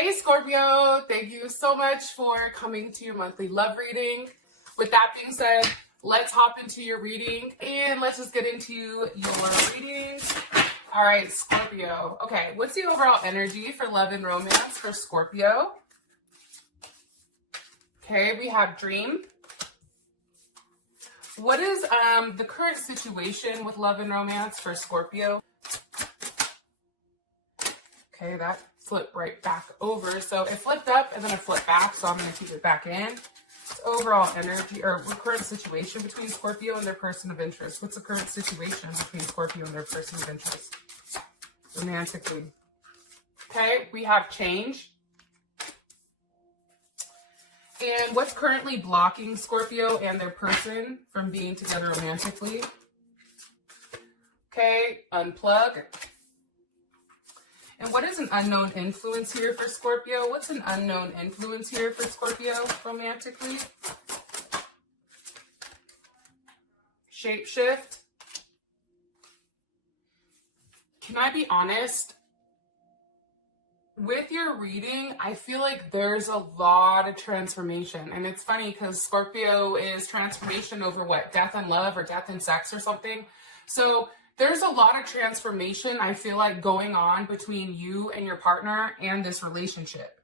Hey Scorpio, thank you so much for coming to your monthly love reading. With that being said, let's hop into your reading and let's just get into your readings. All right, Scorpio. Okay, what's the overall energy for love and romance for Scorpio? Okay, we have dream. What is the current situation with love and romance for Scorpio? Okay, that flipped right back over. So it flipped up and then it flipped back, so I'm going to keep it back in. It's overall energy or current situation between Scorpio and their person of interest. What's the current situation between Scorpio and their person of interest? Romantically. Okay, we have change. And what's currently blocking Scorpio and their person from being together romantically? Okay, unplug. And what is an unknown influence here for Scorpio? What's an unknown influence here for Scorpio romantically? Shapeshift. Can I be honest? With your reading, I feel like there's a lot of transformation. And it's funny because Scorpio is transformation over what? Death and love or death and sex or something. So there's a lot of transformation, I feel like, going on between you and your partner and this relationship.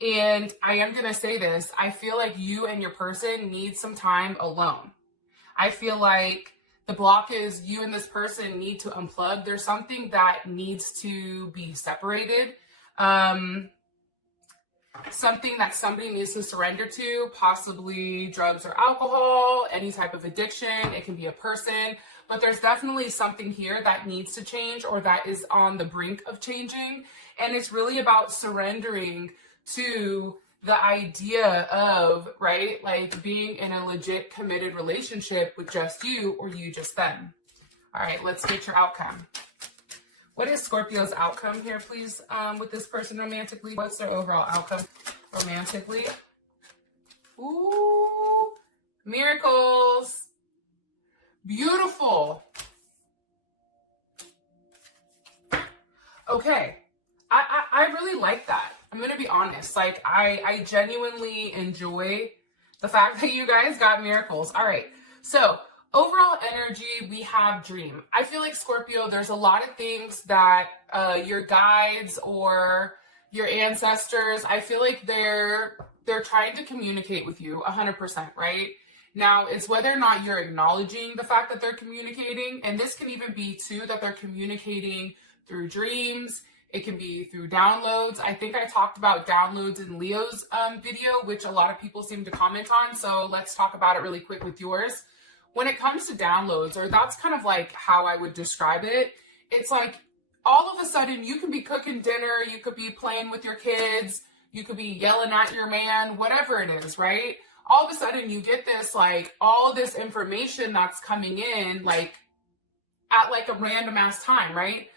And I am going to say this. I feel like you and your person need some time alone. I feel like the block is you and this person need to unplug. There's something that needs to be separated. Something that somebody needs to surrender to, possibly drugs or alcohol, any type of addiction. It can be a person, but there's definitely something here that needs to change or that is on the brink of changing. And it's really about surrendering to the idea of, right, like being in a legit committed relationship with just you or you just them. All right, let's get your outcome. What is Scorpio's outcome here, please, with this person romantically? What's their overall outcome romantically? Ooh, miracles. Beautiful. Okay, I really like that. I'm going to be honest. Like, I genuinely enjoy the fact that you guys got miracles. All right, so overall energy, we have dream. I feel like Scorpio, there's a lot of things that your guides or your ancestors, I feel like they're trying to communicate with you 100%, right? Now, it's whether or not you're acknowledging the fact that they're communicating. And this can even be, too, that they're communicating through dreams. It can be through downloads. I think I talked about downloads in Leo's video, which a lot of people seem to comment on. So let's talk about it really quick with yours. When it comes to downloads, or that's kind of like how I would describe it, it's like all of a sudden you can be cooking dinner, you could be playing with your kids, you could be yelling at your man, whatever it is, right? All of a sudden you get this, like, all this information that's coming in, like, at like a random ass time, right?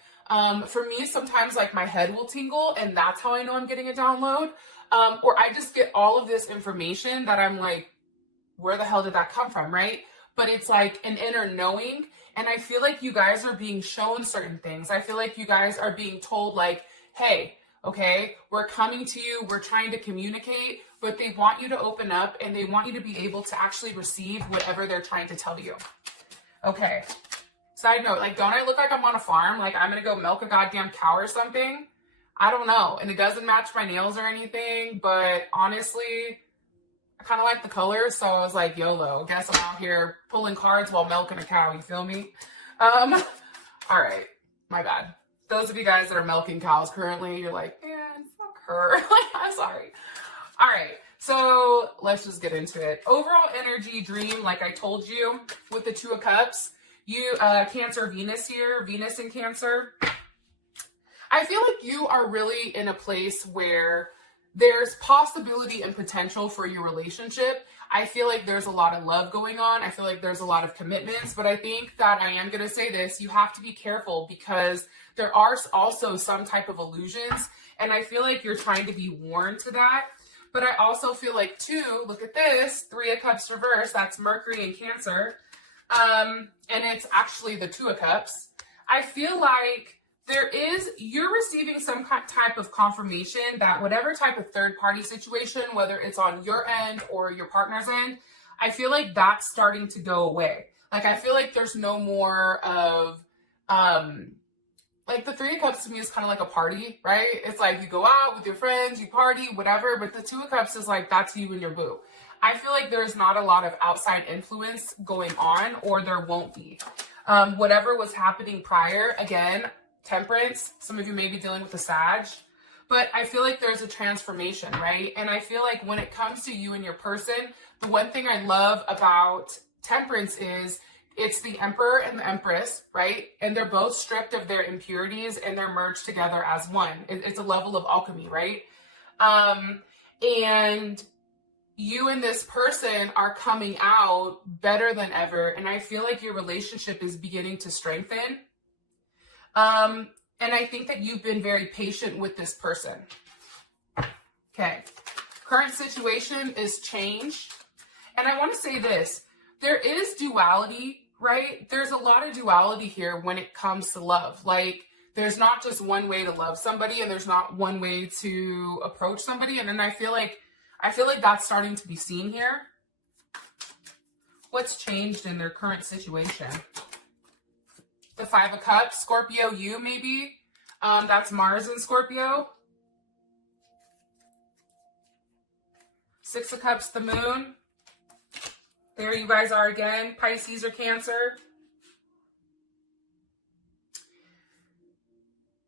For me, sometimes like my head will tingle and that's how I know I'm getting a download. Or I just get all of this information that I'm like, where the hell did that come from, right? But it's like an inner knowing. And I feel like you guys are being shown certain things. I feel like you guys are being told like, hey, okay, we're coming to you, we're trying to communicate, but they want you to open up and they want you to be able to actually receive whatever they're trying to tell you. Okay. Side note, like, don't I look like I'm on a farm? Like I'm going to go milk a goddamn cow or something? I don't know. And it doesn't match my nails or anything, but honestly, I kind of like the colors, so I was like, YOLO. Guess I'm out here pulling cards while milking a cow, you feel me? All right, my bad. Those of you guys that are milking cows currently, you're like, man, fuck her. I'm sorry. All right, so let's just get into it. Overall energy, dream, like I told you, with the Two of Cups. You, Cancer, Venus here, Venus in Cancer. I feel like you are really in a place where there's possibility and potential for your relationship. I feel like there's a lot of love going on. I feel like there's a lot of commitments, but I think that I am going to say this, you have to be careful because there are also some type of illusions. And I feel like you're trying to be warned to that. But I also feel like too, look at this, Three of Cups reverse, that's Mercury in Cancer. And it's actually the Two of Cups. I feel like you're receiving some type of confirmation that whatever type of third party situation, whether it's on your end or your partner's end, I feel like that's starting to go away. Like, I feel like there's no more of, like the Three of Cups to me is kind of like a party, right? It's like you go out with your friends, you party, whatever. But the Two of Cups is like, that's you and your boo. I feel like there's not a lot of outside influence going on, or there won't be. Whatever was happening prior, again, Temperance, some of you may be dealing with a Sag, but I feel like there's a transformation, right? And I feel like when it comes to you and your person, the one thing I love about Temperance is it's the Emperor and the Empress, right? And they're both stripped of their impurities and they're merged together as one. It's a level of alchemy, right? And you and this person are coming out better than ever. And I feel like your relationship is beginning to strengthen. And I think that you've been very patient with this person. Okay. Current situation is change. And I want to say this, there is duality, right? There's a lot of duality here when it comes to love. Like, there's not just one way to love somebody and there's not one way to approach somebody. And then I feel like that's starting to be seen here. What's changed in their current situation? The Five of Cups, Scorpio, you maybe. That's Mars in Scorpio. Six of Cups, the Moon. There you guys are again, Pisces or Cancer.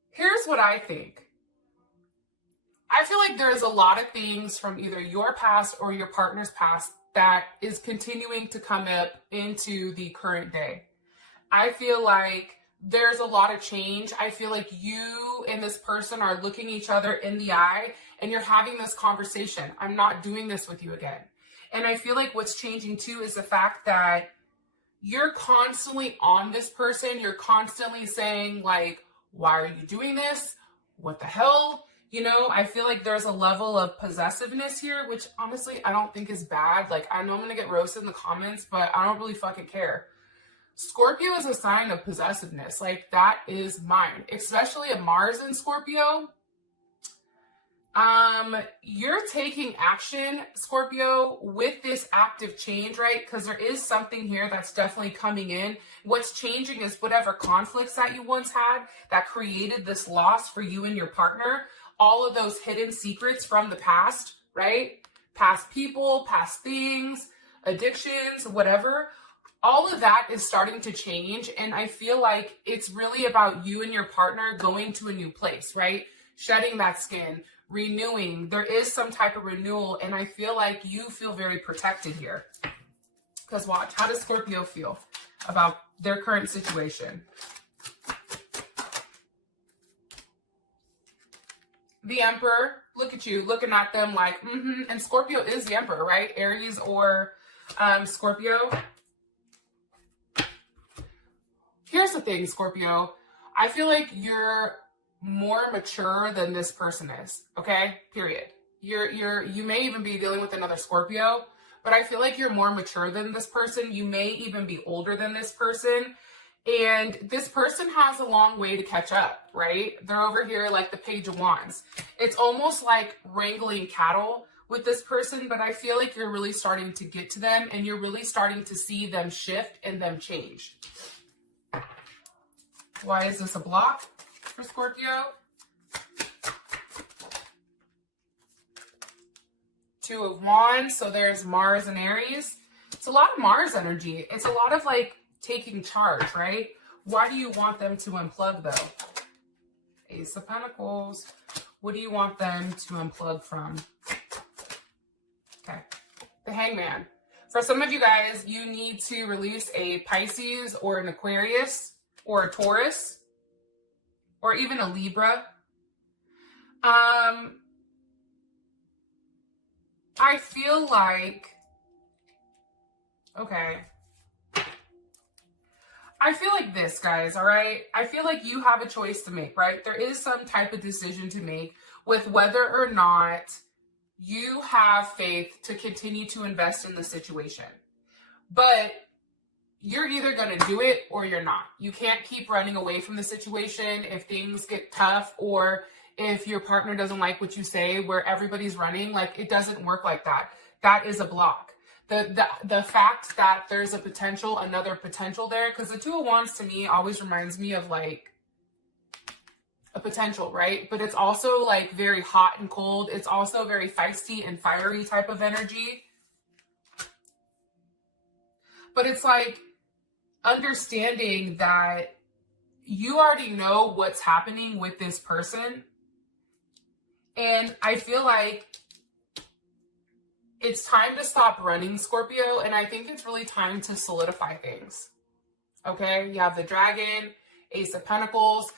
Here's what I think. I feel like there's a lot of things from either your past or your partner's past that is continuing to come up into the current day. I feel like there's a lot of change. I feel like you and this person are looking each other in the eye and you're having this conversation. I'm not doing this with you again. And I feel like what's changing too is the fact that you're constantly on this person. You're constantly saying like, why are you doing this? What the hell? You know, I feel like there's a level of possessiveness here, which honestly, I don't think is bad. Like, I know I'm going to get roasted in the comments, but I don't really fucking care. Scorpio is a sign of possessiveness. Like, that is mine, especially a Mars in Scorpio. You're taking action, Scorpio, with this active change, right? Because there is something here that's definitely coming in. What's changing is whatever conflicts that you once had that created this loss for you and your partner, all of those hidden secrets from the past, right? Past people, past things, addictions, whatever. All of that is starting to change. And I feel like it's really about you and your partner going to a new place, right? Shedding that skin, renewing. There is some type of renewal. And I feel like you feel very protected here. Because watch, how does Scorpio feel about their current situation? The Emperor, look at you, looking at them like, And Scorpio is the Emperor, right? Aries or Scorpio. Here's the thing, Scorpio. I feel like you're more mature than this person is, okay? Period. You may even be dealing with another Scorpio, but I feel like you're more mature than this person. You may even be older than this person. And this person has a long way to catch up, right? They're over here like the Page of Wands. It's almost like wrangling cattle with this person, but I feel like you're really starting to get to them and you're really starting to see them shift and them change. Why is this a block for Scorpio? Two of Wands, so there's Mars and Aries. It's a lot of Mars energy. It's a lot of like taking charge, right? Why do you want them to unplug though? Ace of Pentacles. What do you want them to unplug from? Okay. The Hangman. For some of you guys, you need to release a Pisces or an Aquarius or a Taurus or even a Libra. I feel like, okay. I feel like this, guys, all right? I feel like you have a choice to make, right? There is some type of decision to make with whether or not you have faith to continue to invest in the situation. But you're either going to do it or you're not. You can't keep running away from the situation if things get tough, or if your partner doesn't like what you say, where everybody's running. Like, it doesn't work like that. That is a block. The fact that there's another potential there, because the Two of Wands to me always reminds me of like a potential, right? But it's also like very hot and cold. It's also very feisty and fiery type of energy. But it's like understanding that you already know what's happening with this person. And I feel like it's time to stop running, Scorpio. And I think it's really time to solidify things. Okay, you have the Dragon, Ace of Pentacles.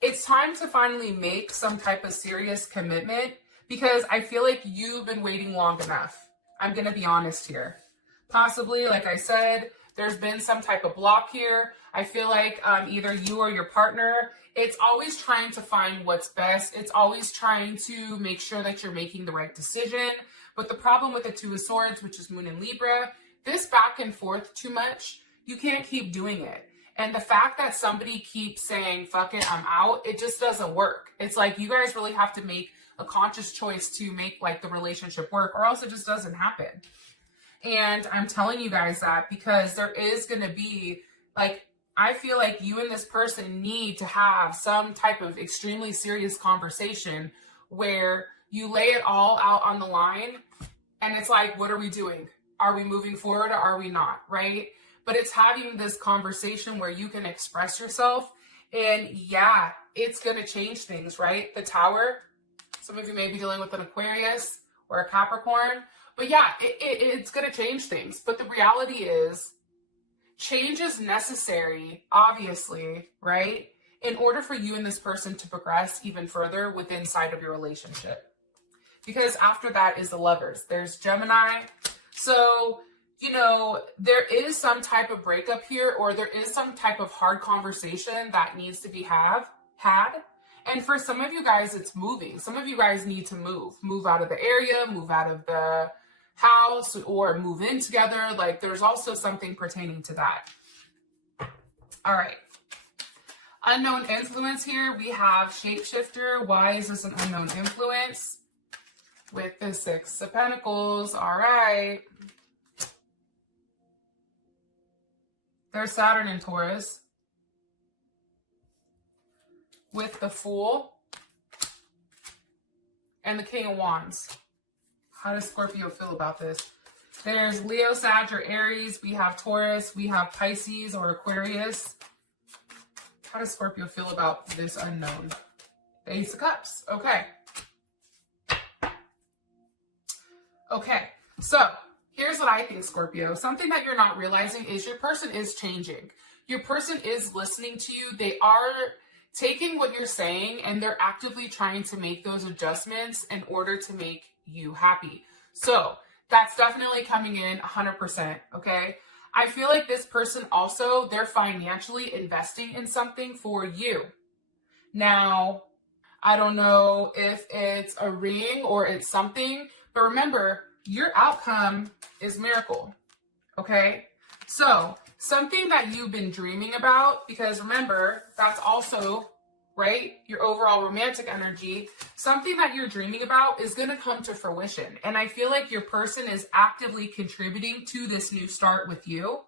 It's time to finally make some type of serious commitment, because I feel like you've been waiting long enough. I'm going to be honest here. Possibly, like I said, there's been some type of block here. I feel like either you or your partner, it's always trying to find what's best. It's always trying to make sure that you're making the right decision. But the problem with the Two of Swords, which is Moon in Libra, this back and forth too much, you can't keep doing it. And the fact that somebody keeps saying, fuck it, I'm out, it just doesn't work. It's like you guys really have to make a conscious choice to make like the relationship work, or else it just doesn't happen. And I'm telling you guys that because there is going to be, like, I feel like you and this person need to have some type of extremely serious conversation where you lay it all out on the line. And it's like, what are we doing? Are we moving forward or are we not? Right? But it's having this conversation where you can express yourself. And yeah, it's going to change things, right? The Tower. Some of you may be dealing with an Aquarius or a Capricorn. But yeah, it's going to change things. But the reality is, change is necessary, obviously, right? In order for you and this person to progress even further within inside of your relationship. Because after that is the Lovers. There's Gemini. So, you know, there is some type of breakup here, or there is some type of hard conversation that needs to be had. And for some of you guys, it's moving. Some of you guys need to move out of the area, move out of the house, or move in together. Like, there's also something pertaining to that. All right. Unknown influence here. We have shapeshifter. Why is this an unknown influence? With the Six of Pentacles. All right. There's Saturn in Taurus. With the Fool. And the King of Wands. How does Scorpio feel about this? There's Leo, Sag, or Aries. We have Taurus. We have Pisces or Aquarius. How does Scorpio feel about this unknown? The Ace of Cups. Okay. Okay. So here's what I think, Scorpio. Something that you're not realizing is your person is changing. Your person is listening to you. They are taking what you're saying and they're actively trying to make those adjustments in order to make you happy. So that's definitely coming in 100%. Okay. I feel like this person also, they're financially investing in something for you. Now, I don't know if it's a ring or it's something, but remember, your outcome is miracle. Okay. So something that you've been dreaming about, because remember, that's also, right, your overall romantic energy. Something that you're dreaming about is going to come to fruition. And I feel like your person is actively contributing to this new start with you.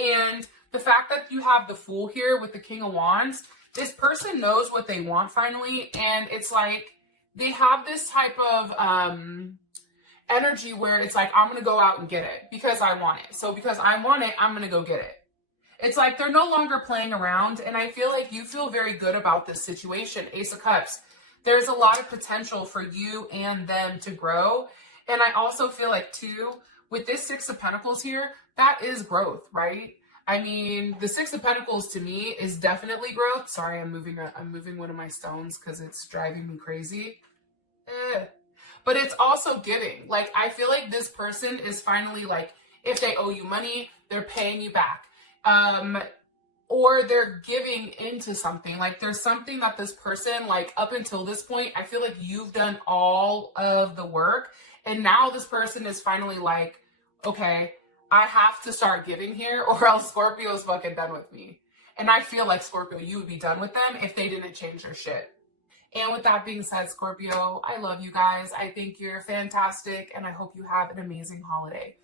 And the fact that you have the Fool here with the King of Wands, this person knows what they want finally. And it's like they have this type of energy where it's like, I'm going to go out and get it because I want it. So because I want it, I'm going to go get it. It's like they're no longer playing around. And I feel like you feel very good about this situation. Ace of Cups. There's a lot of potential for you and them to grow. And I also feel like, too, with this Six of Pentacles here, that is growth, right? I mean, the Six of Pentacles to me is definitely growth. Sorry, I'm moving one of my stones because it's driving me crazy. But it's also giving. Like, I feel like this person is finally like, if they owe you money, they're paying you back. Or they're giving into something. Like, there's something that this person, like, up until this point, I feel like you've done all of the work. And now this person is finally like, okay, I have to start giving here or else Scorpio's fucking done with me. And I feel like Scorpio, you would be done with them if they didn't change their shit. And with that being said, Scorpio, I love you guys. I think you're fantastic and I hope you have an amazing holiday.